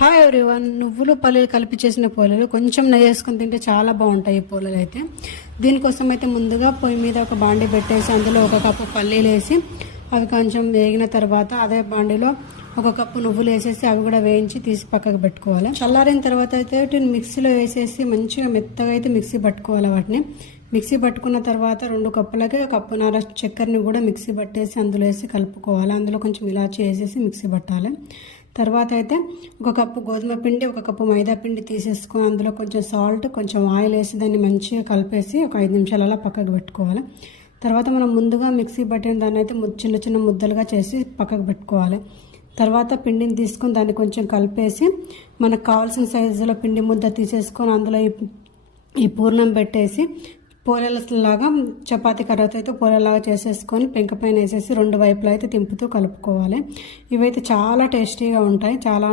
Hi everyone, నువ్వులు పల్లీలు కలిపి చేసిన పోలేలు కొంచెం నెయ్యి వేసుకొని తింటే చాలా బాగుంటాయి ఈ పోలేలు అయితే. దీనికోసం అయితే ముందుగా పొయ్యి మీద ఒక బాండి పెట్టేసి అందులో 1 కప్పు పల్లీలు వేసి అవి కొంచెం వేగిన తర్వాత అదే బాండిలో 1 కప్పు నువ్వులు వేసేసి అవి కూడా వేయించి తీసి పక్కకు పెట్టుకోవాలి. చల్లారిన తర్వాత అయితే మిక్సీలో వేసేసి మంచిగా మెత్తగా అయితే మిక్సీ పట్టుకోవాలి. వాటిని మిక్సీ పట్టుకున్న తర్వాత 2 కప్పులకి 1 కప్పున్నర చక్కెరని కూడా మిక్సీ పట్టేసి అందులో వేసి కలుపుకోవాలి. అందులో కొంచెం ఇలాచి వేసేసి మిక్సీ పట్టాలి. తర్వాత అయితే 1 కప్పు గోధుమ పిండి 1 కప్పు మైదా పిండి తీసేసుకొని అందులో కొంచెం సాల్ట్ కొంచెం ఆయిల్ వేసి దాన్ని మంచిగా కలిపేసి ఒక 5 నిమిషాలు అలా పక్కకు పెట్టుకోవాలి. తర్వాత మనం ముందుగా మిక్సీ పట్టిన దాన్ని అయితే చిన్న చిన్న ముద్దలుగా చేసి పక్కకు పెట్టుకోవాలి. తర్వాత పిండిని తీసుకొని దాన్ని కొంచెం కలిపేసి మనకు కావాల్సిన సైజులో పిండి ముద్ద తీసేసుకొని అందులో ఈ పూర్ణం పెట్టేసి పోలేలాగా చపాతీ కర్రతో అయితే పోలేలాగా చేసేసుకొని పెంక పైన వేసేసి 2 వైపులా అయితే తింపుతూ కలుపుకోవాలి. ఇవైతే చాలా టేస్టీగా ఉంటాయి. చాలా